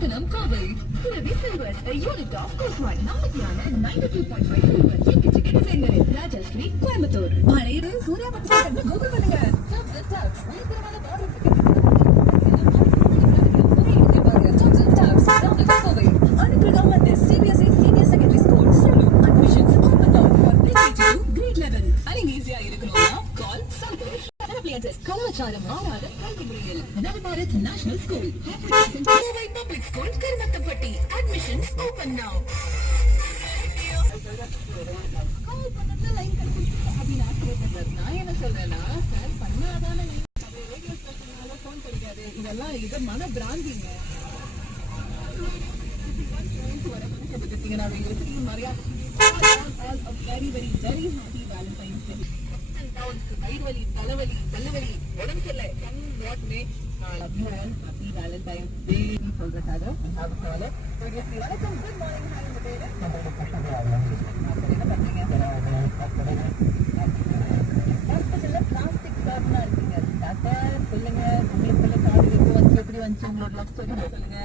Puttanam, Kovel. Puravi Silvers, a unit of Koswat. Namakiyana 92.5 silver. Chicken Singer, Rajashri, Coimbatore. Bharedu, Surya Puttanam, Google Pannunga. Tubs and Tubs. பயங்கரமான model Tubs and Tubs. Namakiyana Kovel. Anugrah Mandir, CBSE Senior Secondary School, Sulu. Admissions open now for PG2 grade 11. Aning easy இருக்கணும்னா call Santosh. Appliances, Kalacharam, Aradam, Kalkimuriyal. Navabharat National School. Mumbai Public School, Karmattapatti. Admissions open now. Call பண்ணது line கண்டுபிடிச்சு அப்படின்னு ஆசைப்படுறாரு. நான் என்ன சொல்றேன்னா sir பண்ணாதான radio ஸ்டேஷனால phone கிடைக்காது. இதெல்லாம் இது மன பிராந்திங்க. வர மனுஷப்பட்டீங்க நான் உங்களுக்கு மரியாதை very very very happy Valentine's Day. வயிறுவலி தலைவலி பல்லுவலி உடம்பு சரியில்லை what makes you all happy Valentine's Day சொல்றதுக்காக வணக்கம் குட் மார்னிங் ஹாய் உங்க பேரு என்ன பண்றீங்க ஹாஸ்பிட்டல்ல பிளாஸ்டிக் சர்ஜனா இருக்கீங்க டாக்டர் சொல்லுங்க உங்களுக்குள்ள காது எப்போ வந்து எப்படி வந்துச்சு உங்களோட லவ் ஸ்டோரி சொல்லுங்க